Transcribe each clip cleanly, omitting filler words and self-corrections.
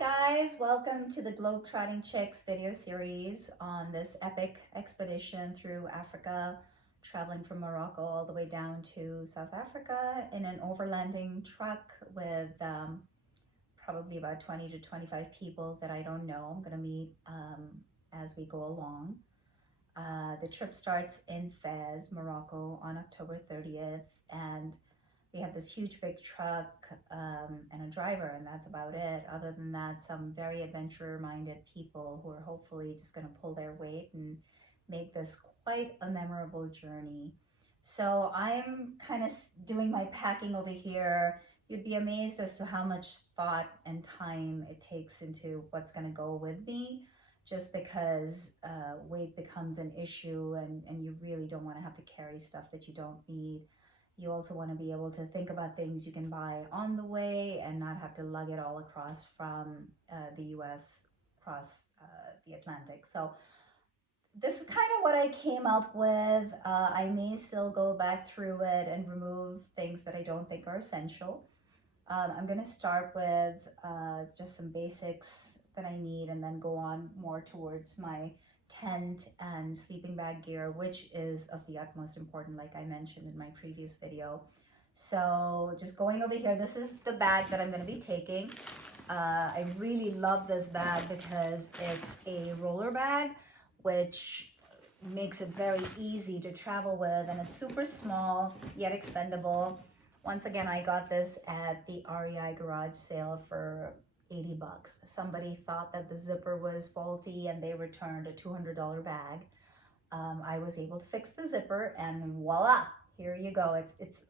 guys, welcome to the Globetrotting Chicks video series on this epic expedition through Africa, traveling from Morocco all the way down to South Africa in an overlanding truck with probably about 20 to 25 people that I don't know. I'm going to meet as we go along. The trip starts in Fez, Morocco on October 30th, and we have this huge big truck and a driver, and that's about it. Other than that, some very adventure-minded people who are hopefully just going to pull their weight and make this quite a memorable journey. So I'm kind of doing my packing over here. You'd be amazed as to how much thought and time it takes into what's going to go with me, just because weight becomes an issue and you really don't want to have to carry stuff that you don't need. You also want to be able to think about things you can buy on the way and not have to lug it all across from the US across the Atlantic. So this is kind of what I came up with. I may still go back through it and remove things that I don't think are essential. I'm going to start with just some basics that I need and then go on more towards my tent and sleeping bag gear, which is of the utmost importance, like I mentioned in my previous video. So just going over here, this is the bag that I'm going to be taking. I really love this bag because it's a roller bag, which makes it very easy to travel with, and it's super small yet expendable. Once again, I got this at the REI garage sale for 80 bucks. Somebody thought that the zipper was faulty and they returned a $200 bag. I was able to fix the zipper and voila, here you go.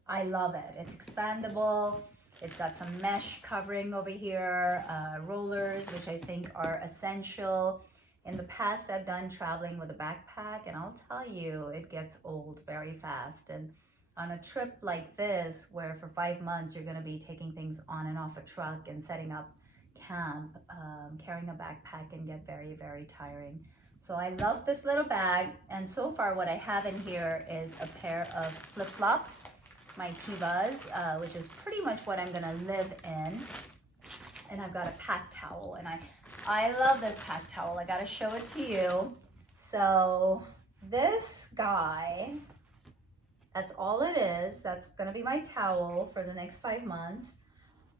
I love it. It's expandable. It's got some mesh covering over here, rollers, which I think are essential. In the past, I've done traveling with a backpack, and I'll tell you, it gets old very fast. And on a trip like this, where for 5 months you're going to be taking things on and off a truck and setting up camp, carrying a backpack can get very, very tiring. So I love this little bag, and so far what I have in here is a pair of flip-flops, my Tevas, which is pretty much what I'm going to live in. And I've got a pack towel, and I love this pack towel. I got to show it to you. So this guy, that's all it is. That's going to be my towel for the next 5 months.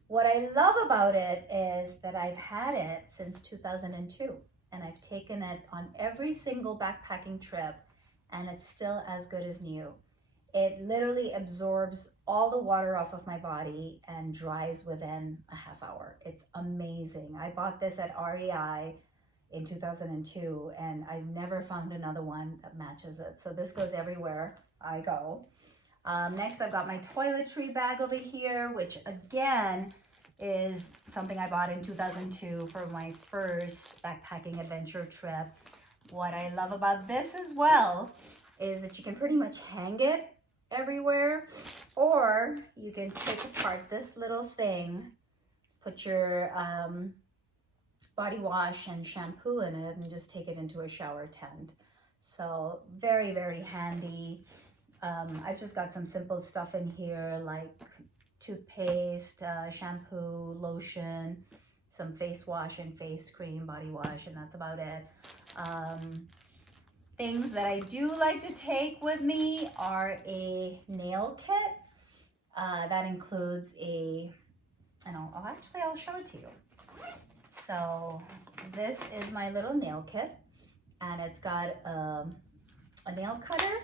What I love about it is that I've had it since 2002, and I've taken it on every single backpacking trip, and it's still as good as new. It literally absorbs all the water off of my body and dries within a half hour. It's amazing. I bought this at REI in 2002, and I've never found another one that matches it. So this goes everywhere I go. Next, I've got my toiletry bag over here, which again is something I bought in 2002 for my first backpacking adventure trip. What I love about this as well is that you can pretty much hang it everywhere, or you can take apart this little thing, put your body wash and shampoo in it, and just take it into a shower tent. So very, very handy. I've just got some simple stuff in here like toothpaste, shampoo, lotion, some face wash and face cream, body wash, and that's about it. Things that I do like to take with me are a nail kit. That includes I'll show it to you. So this is my little nail kit, and it's got a nail cutter,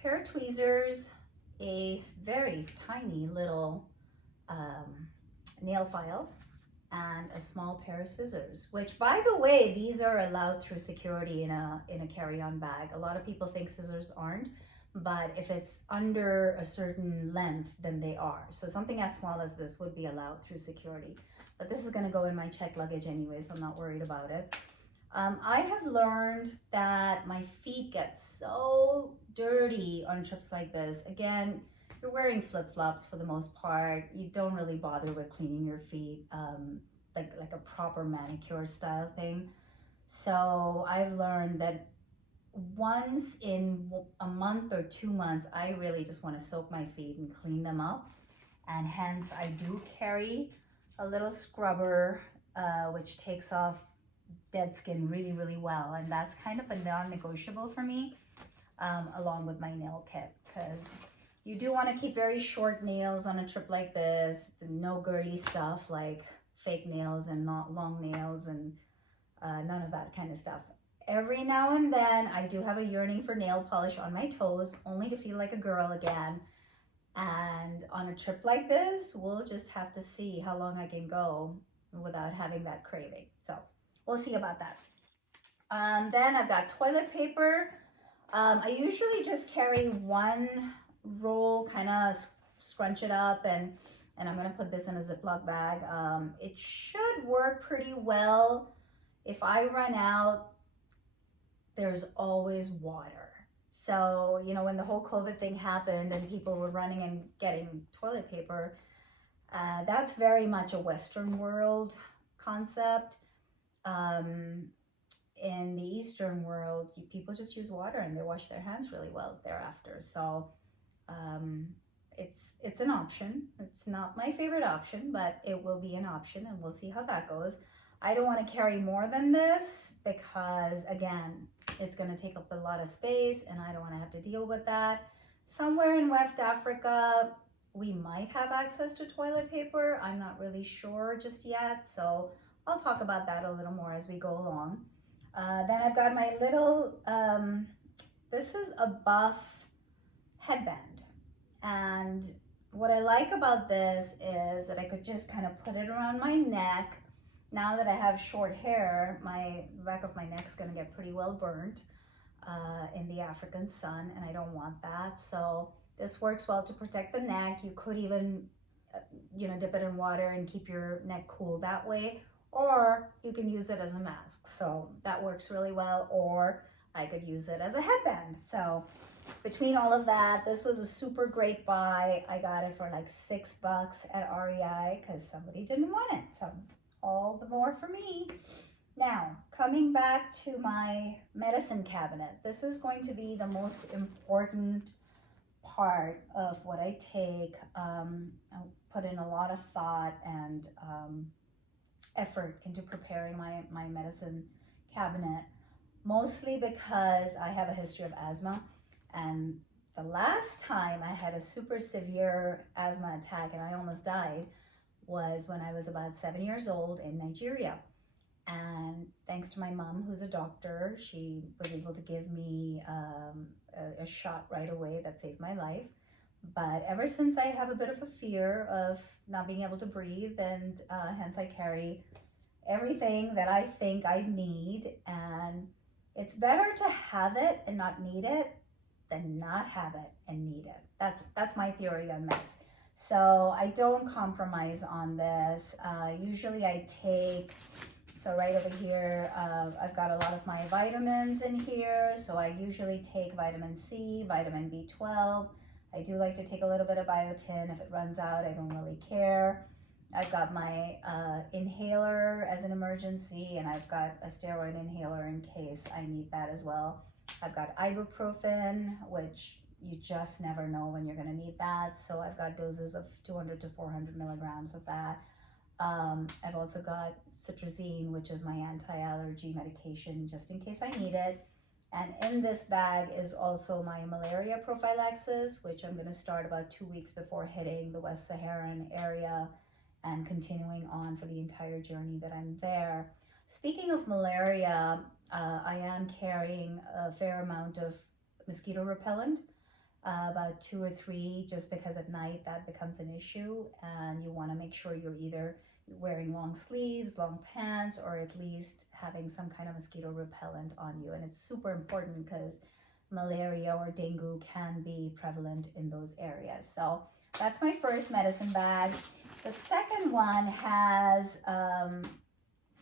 pair of tweezers, a very tiny little nail file, and a small pair of scissors, which, by the way, these are allowed through security in a carry-on bag. A lot of people think scissors aren't, but if it's under a certain length, then they are. So something as small as this would be allowed through security. But this is going to go in my checked luggage anyway, so I'm not worried about it. I have learned that my feet get so dirty on trips like this. Again, you're wearing flip-flops for the most part. You don't really bother with cleaning your feet like a proper manicure style thing. So I've learned that once in a month or 2 months, I really just want to soak my feet and clean them up. And hence I do carry a little scrubber which takes off dead skin really, really well. And that's kind of a non-negotiable for me, along with my nail kit, because you do want to keep very short nails on a trip like this. No girly stuff like fake nails and not long nails and none of that kind of stuff. Every now and then I do have a yearning for nail polish on my toes, only to feel like a girl again. And on a trip like this, we'll just have to see how long I can go without having that craving. So we'll see about that. Then I've got toilet paper. I usually just carry one roll, kind of scrunch it up, and I'm gonna put this in a Ziploc bag. It should work pretty well. If I run out, there's always water. So, you know, when the whole COVID thing happened and people were running and getting toilet paper, that's very much a Western world concept. In the Eastern world, people just use water and they wash their hands really well thereafter. So it's an option. It's not my favorite option, but it will be an option, and we'll see how that goes. I don't want to carry more than this because, again, it's going to take up a lot of space and I don't want to have to deal with that. Somewhere in West Africa, we might have access to toilet paper. I'm not really sure just yet, so I'll talk about that a little more as we go along. Then I've got my little, this is a buff headband. And what I like about this is that I could just kind of put it around my neck. Now that I have short hair, my back of my neck's gonna get pretty well burnt in the African sun, and I don't want that. So this works well to protect the neck. You could even, you know, dip it in water and keep your neck cool that way, or you can use it as a mask. So that works really well, or I could use it as a headband. So between all of that, this was a super great buy. I got it for like $6 at REI because somebody didn't want it. So all the more for me. Now, coming back to my medicine cabinet, this is going to be the most important part of what I take. I put in a lot of thought and effort into preparing my medicine cabinet, mostly because I have a history of asthma. And the last time I had a super severe asthma attack and I almost died was when I was about 7 years old in Nigeria. And thanks to my mom, who's a doctor, she was able to give me a shot right away that saved my life. But ever since, I have a bit of a fear of not being able to breathe, and hence I carry everything that I think I need. And it's better to have it and not need it than not have it and need it. That's my theory on meds. So I don't compromise on this. Usually I take, so right over here, I've got a lot of my vitamins in here. So I usually take vitamin C, vitamin B12. I do like to take a little bit of biotin. If it runs out, I don't really care. I've got my inhaler as an emergency, and I've got a steroid inhaler in case I need that as well. I've got ibuprofen, which you just never know when you're going to need that. So I've got doses of 200 to 400 milligrams of that. I've also got cetirizine, which is my anti-allergy medication, just in case I need it. And in this bag is also my malaria prophylaxis, which I'm going to start about 2 weeks before hitting the West Saharan area and continuing on for the entire journey that I'm there. Speaking of malaria, I am carrying a fair amount of mosquito repellent, about 2 or 3, just because at night that becomes an issue, and you want to make sure you're either wearing long sleeves, long pants, or at least having some kind of mosquito repellent on you. And it's super important because malaria or dengue can be prevalent in those areas. So that's my first medicine bag. The second one has,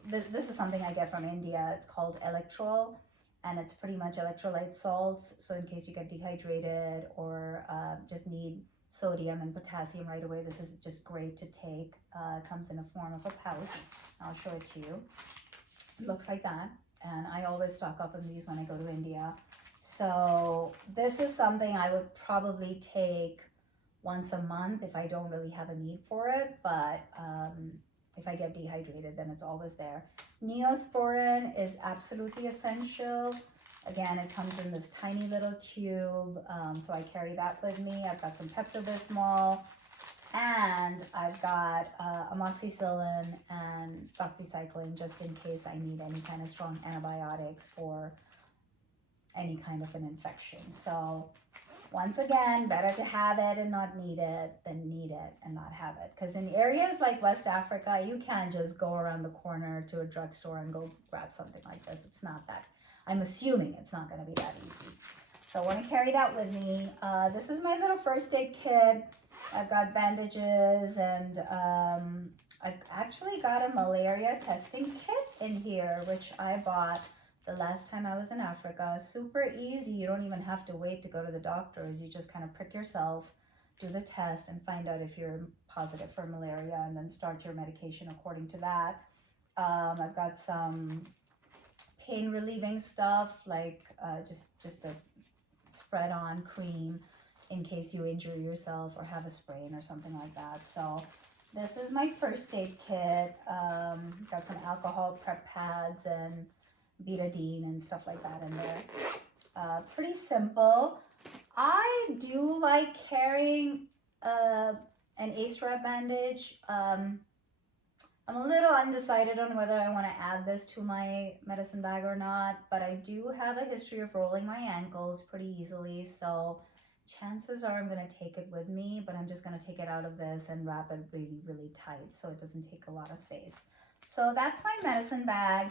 this is something I get from India. It's called Electrol, and it's pretty much electrolyte salts. So in case you get dehydrated or just need sodium and potassium right away, this is just great to take. It comes in a form of a pouch. I'll show it to you. It looks like that. And I always stock up on these when I go to India. So this is something I would probably take once a month if I don't really have a need for it. But if I get dehydrated, then it's always there. Neosporin is absolutely essential. Again, it comes in this tiny little tube, so I carry that with me. I've got some Pepto-Bismol, and I've got amoxicillin and doxycycline just in case I need any kind of strong antibiotics for any kind of an infection. So once again, better to have it and not need it than need it and not have it. Because in areas like West Africa, you can't just go around the corner to a drugstore and go grab something like this. It's not that. I'm assuming it's not going to be that easy. So I want to carry that with me. This is my little first aid kit. I've got bandages, and I've actually got a malaria testing kit in here, which I bought the last time I was in Africa. Super easy. You don't even have to wait to go to the doctors. You just kind of prick yourself, do the test, and find out if you're positive for malaria, and then start your medication according to that. I've got some pain relieving stuff, like just a spread on cream in case you injure yourself or have a sprain or something like that. So this is my first aid kit. Got some alcohol prep pads and betadine and stuff like that in there. Pretty simple. I do like carrying an ACE-RAB bandage. I'm a little undecided on whether I want to add this to my medicine bag or not, but I do have a history of rolling my ankles pretty easily, so chances are I'm going to take it with me, but I'm just going to take it out of this and wrap it really, really tight so it doesn't take a lot of space. So that's my medicine bag.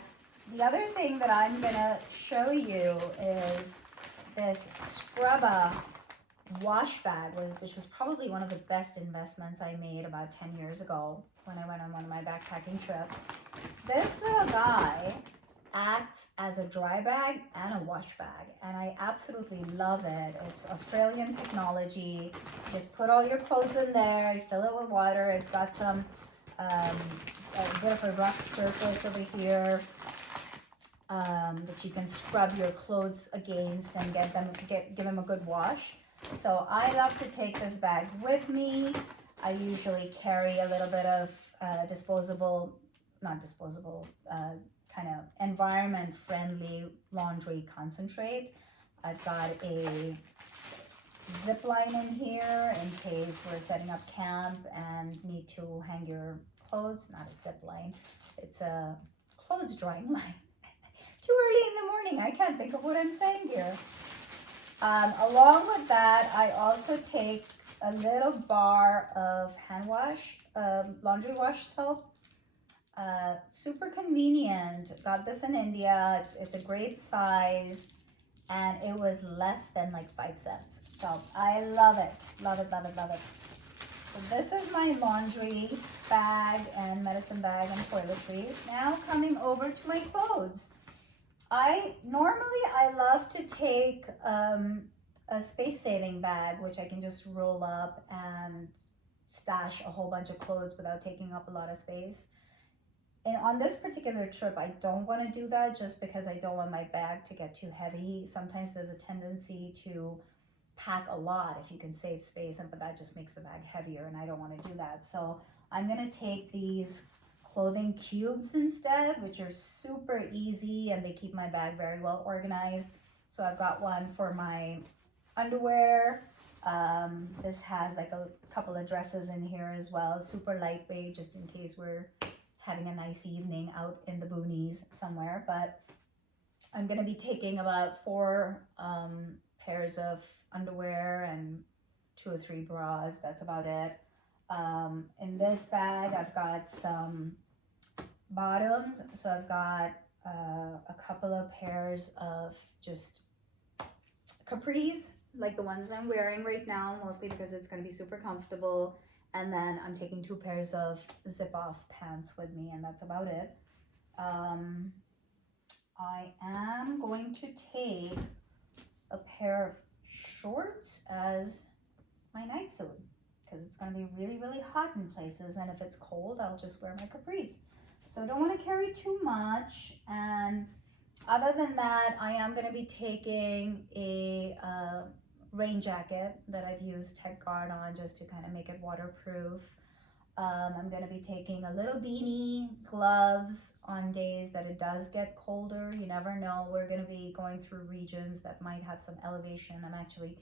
The other thing that I'm going to show you is this Scrubba wash bag, which was probably one of the best investments I made about 10 years ago when I went on one of my backpacking trips. This little guy acts as a dry bag and a wash bag, and I absolutely love it. It's Australian technology. Just put all your clothes in there, you fill it with water. It's got some a bit of a rough surface over here that you can scrub your clothes against and give them a good wash. So I love to take this bag with me. I usually carry a little bit of kind of environment-friendly laundry concentrate. I've got a zip line in here in case we're setting up camp and need to hang your clothes. Not a zip line, it's a clothes drying line. Too early in the morning, I can't think of what I'm saying here. Along with that, I also take a little bar of hand wash, laundry wash soap. Super convenient. Got this in India. It's a great size, and it was less than like 5 cents. So I love it. Love it, love it, love it. So this is my laundry bag and medicine bag and toiletries. Now coming over to my clothes. I love to take a space-saving bag, which I can just roll up and stash a whole bunch of clothes without taking up a lot of space. And on this particular trip, I don't want to do that just because I don't want my bag to get too heavy. Sometimes there's a tendency to pack a lot if you can save space, but that just makes the bag heavier, and I don't want to do that. So I'm going to take these clothing cubes instead, which are super easy and they keep my bag very well organized. So I've got one for my underwear. This has like a couple of dresses in here as well, super lightweight, just in case we're having a nice evening out in the boonies somewhere. But I'm going to be taking about 4 pairs of underwear and 2 or 3 bras. That's about it. In this bag, I've got some bottoms. So I've got a couple of pairs of just capris, like the ones I'm wearing right now, mostly because it's going to be super comfortable. And then I'm taking 2 pairs of zip-off pants with me, and that's about it. I am going to take a pair of shorts as my night suit because it's going to be really, really hot in places, and if it's cold, I'll just wear my capris. So I don't want to carry too much, and other than that, I am going to be taking a rain jacket that I've used TechGuard on just to kind of make it waterproof. I'm going to be taking a little beanie, gloves on days that it does get colder. You never know. We're going to be going through regions that might have some elevation. I'm actually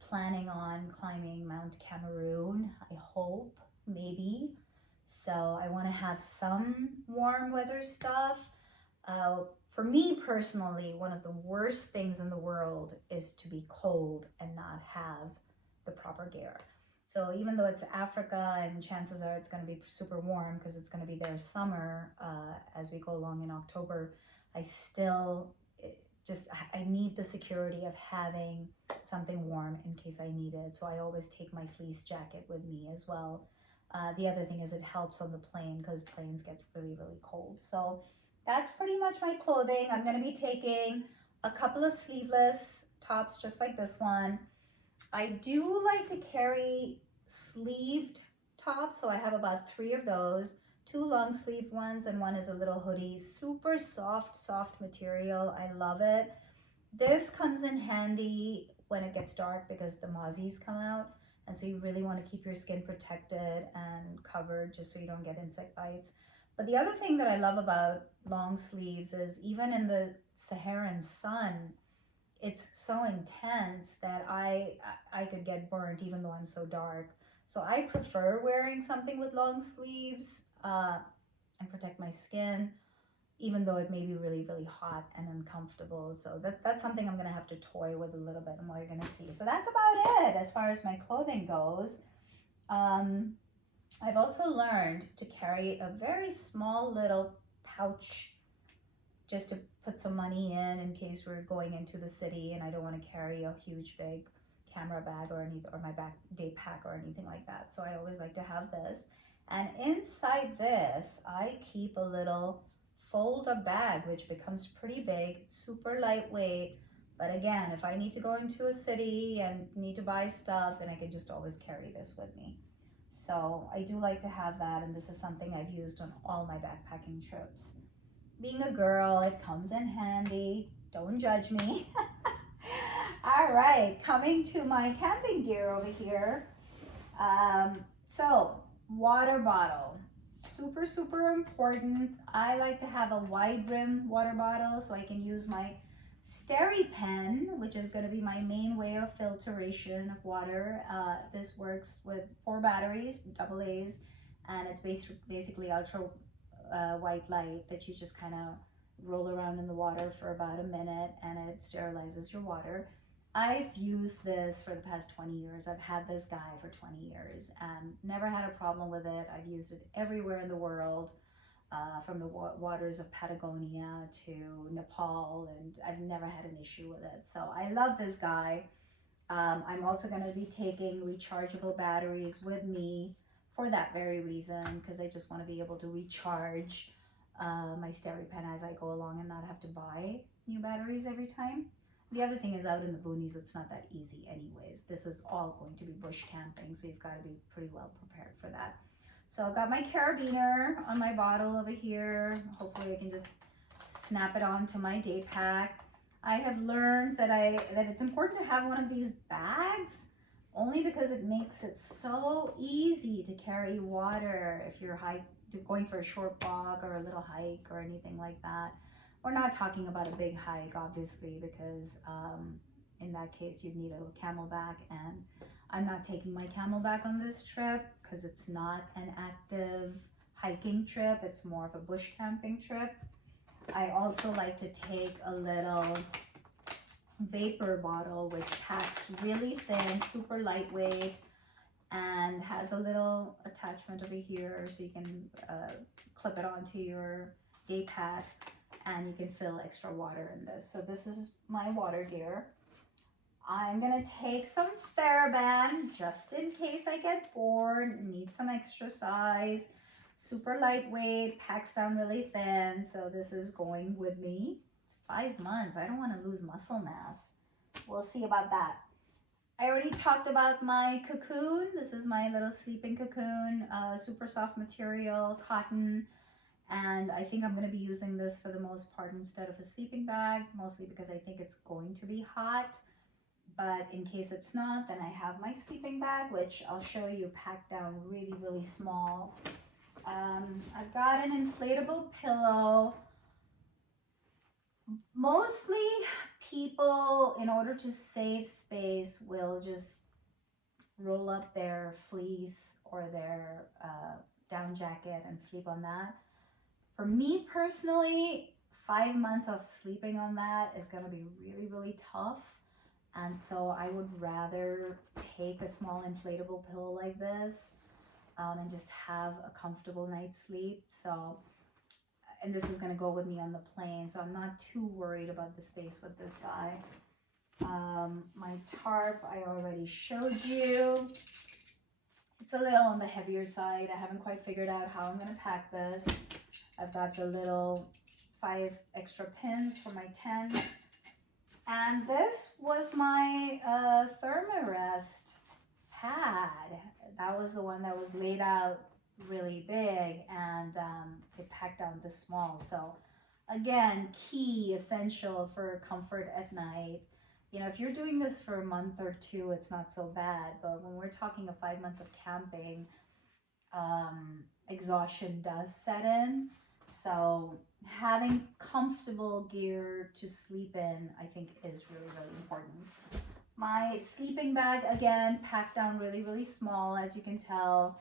planning on climbing Mount Cameroon, I hope, maybe. So I want to have some warm weather stuff. For me personally, one of the worst things in the world is to be cold and not have the proper gear. So even though it's Africa and chances are it's going to be super warm because it's going to be their summer as we go along in October, I still I need the security of having something warm in case I need it. So I always take my fleece jacket with me as well. The other thing is it helps on the plane because planes get really, really cold. So that's pretty much my clothing. I'm going to be taking a couple of sleeveless tops just like this one. I do like to carry sleeved tops, so I have about 3 of those. 2 long sleeve ones and one is a little hoodie. Super soft material. I love it. This comes in handy when it gets dark because the mozzies come out, and so you really want to keep your skin protected and covered just so you don't get insect bites. But the other thing that I love about long sleeves is even in the Saharan sun, it's so intense that I could get burnt even though I'm so dark. So I prefer wearing something with long sleeves and protect my skin, even though it may be really, really hot and uncomfortable. So that's something I'm gonna have to toy with a little bit and more you're gonna see. So that's about it as far as my clothing goes. I've also learned to carry a very small little pouch just to put some money in case we're going into the city and I don't want to carry a huge big camera bag or anything, or my back day pack or anything like that. So I always like to have this. And inside this, I keep a little fold-up bag, which becomes pretty big, super lightweight. But again, if I need to go into a city and need to buy stuff, then I can just always carry this with me. So I do like to have that, and this is something I've used on all my backpacking trips. Being a girl, it comes in handy. Don't judge me. All right, coming to my camping gear over here. So water bottle, super important. I like to have a wide rim water bottle so I can use my SteriPen, which is going to be my main way of filtration of water. This works with 4 batteries, AA's, and it's basically ultra white light that you just kind of roll around in the water for about a minute and it sterilizes your water. I've used this for the past 20 years. I've had this guy for 20 years and never had a problem with it. I've used it everywhere in the world, from the waters of Patagonia to Nepal, and I've never had an issue with it. So I love this guy. I'm also going to be taking rechargeable batteries with me for that very reason, because I just want to be able to recharge my SteriPen as I go along and not have to buy new batteries every time. The other thing is, out in the boonies, it's not that easy anyways. This is all going to be bush camping, so you've got to be pretty well prepared for that. So I've got my carabiner on my bottle over here. Hopefully I can just snap it onto my day pack. I have learned that it's important to have one of these bags, only because it makes it so easy to carry water if you're going for a short walk or a little hike or anything like that. We're not talking about a big hike, obviously, because in that case you'd need a CamelBak, and I'm not taking my CamelBak on this trip because it's not an active hiking trip. It's more of a bush camping trip. I also like to take a little vapor bottle which packs really thin, super lightweight, and has a little attachment over here so you can clip it onto your day pack, and you can fill extra water in this. So this is my water gear. I'm gonna take some TheraBand just in case I get bored, need some exercise. Super lightweight, packs down really thin, so this is going with me. It's 5 months. I don't want to lose muscle mass. We'll see about that. I already talked about my cocoon. This is my little sleeping cocoon, super soft material, cotton. And I think I'm going to be using this for the most part instead of a sleeping bag, mostly because I think it's going to be hot. but in case it's not, then I have my sleeping bag, which I'll show you packed down really, really small. I've got an inflatable pillow. Mostly people, in order to save space, will just roll up their fleece or their down jacket and sleep on that. For me personally, 5 months of sleeping on that is going to be really, really tough. And so I would rather take a small inflatable pillow like this and just have a comfortable night's sleep. So, and this is going to go with me on the plane, so I'm not too worried about the space with this guy. My tarp I already showed you. It's a little on the heavier side. I haven't quite figured out how I'm going to pack this. I've got the little 5 extra pins for my tent. And this was my Thermarest pad. That was the one that was laid out really big, and it packed down this small. So again, key, essential for comfort at night. You know, if you're doing this for a month or 2, it's not so bad. But when we're talking of 5 months of camping, exhaustion does set in. So having comfortable gear to sleep in, I think, is really, really important. My sleeping bag, again, packed down really, really small, as you can tell.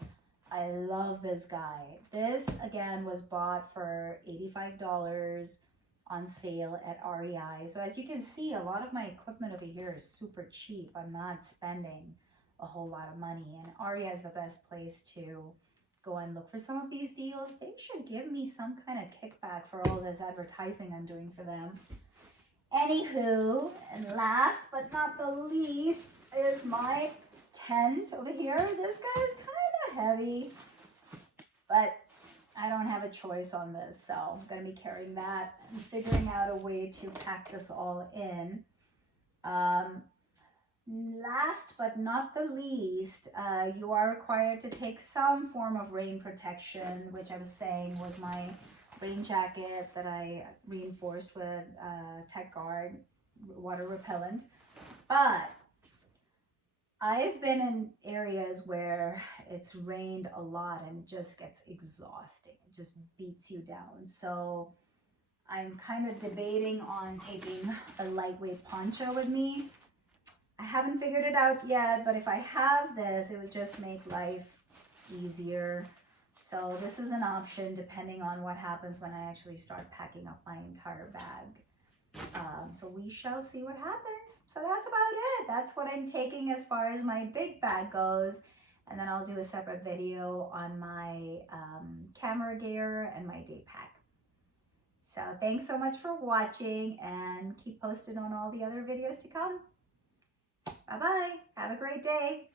I love this guy. This, again, was bought for $85 on sale at REI. So as you can see, a lot of my equipment over here is super cheap. I'm not spending a whole lot of money, and REI is the best place to go and look for some of these deals. They should give me some kind of kickback for all this advertising I'm doing for them. Anywho, and last but not the least is my tent over here. This guy is kind of heavy, but I don't have a choice on this, so I'm going to be carrying that and figuring out a way to pack this all in. Last but not the least, you are required to take some form of rain protection, which I was saying was my rain jacket that I reinforced with Tech Guard water repellent. But I've been in areas where it's rained a lot and it just gets exhausting. It just beats you down. So I'm kind of debating on taking a lightweight poncho with me. I haven't figured it out yet, but if I have this, it would just make life easier. So this is an option depending on what happens when I actually start packing up my entire bag. So we shall see what happens. So that's about it. That's what I'm taking as far as my big bag goes. And then I'll do a separate video on my camera gear and my day pack. So thanks so much for watching, and keep posted on all the other videos to come. Bye-bye. Have a great day.